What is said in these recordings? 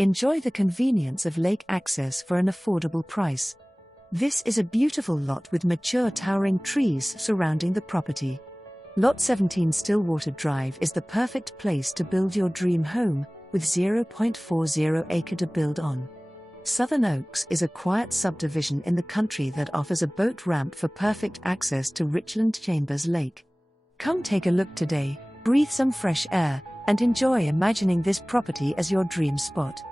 Enjoy the convenience of lake access for an affordable price. This is a beautiful lot with mature towering trees surrounding the property. Lot 17 Stillwater Drive is the perfect place to build your dream home, with 0.40 acre to build on. Southern Oaks is a quiet subdivision in the country that offers a boat ramp for perfect access to Richland Chambers Lake. Come take a look today, breathe some fresh air, and enjoy imagining this property as your dream spot.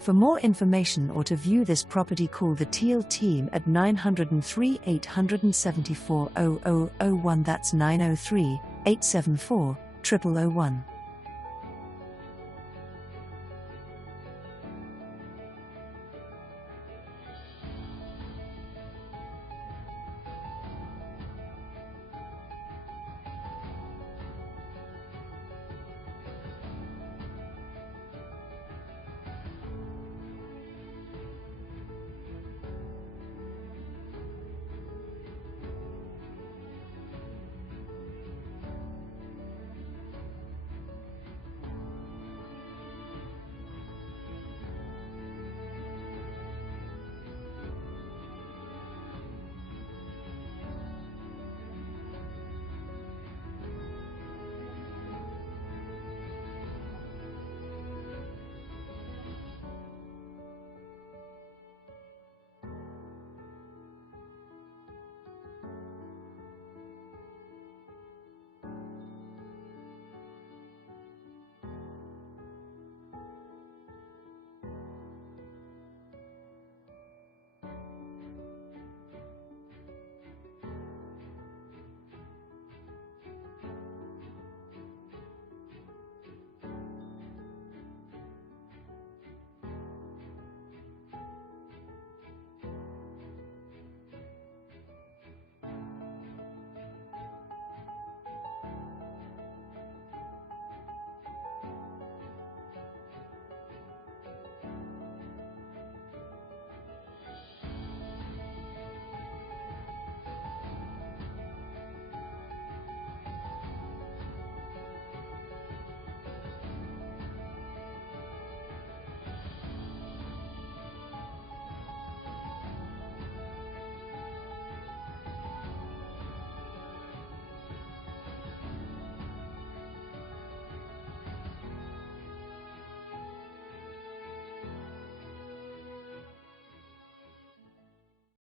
For more information or to view this property, call the Teel team at 903 874 0001. That's 903 874 0001.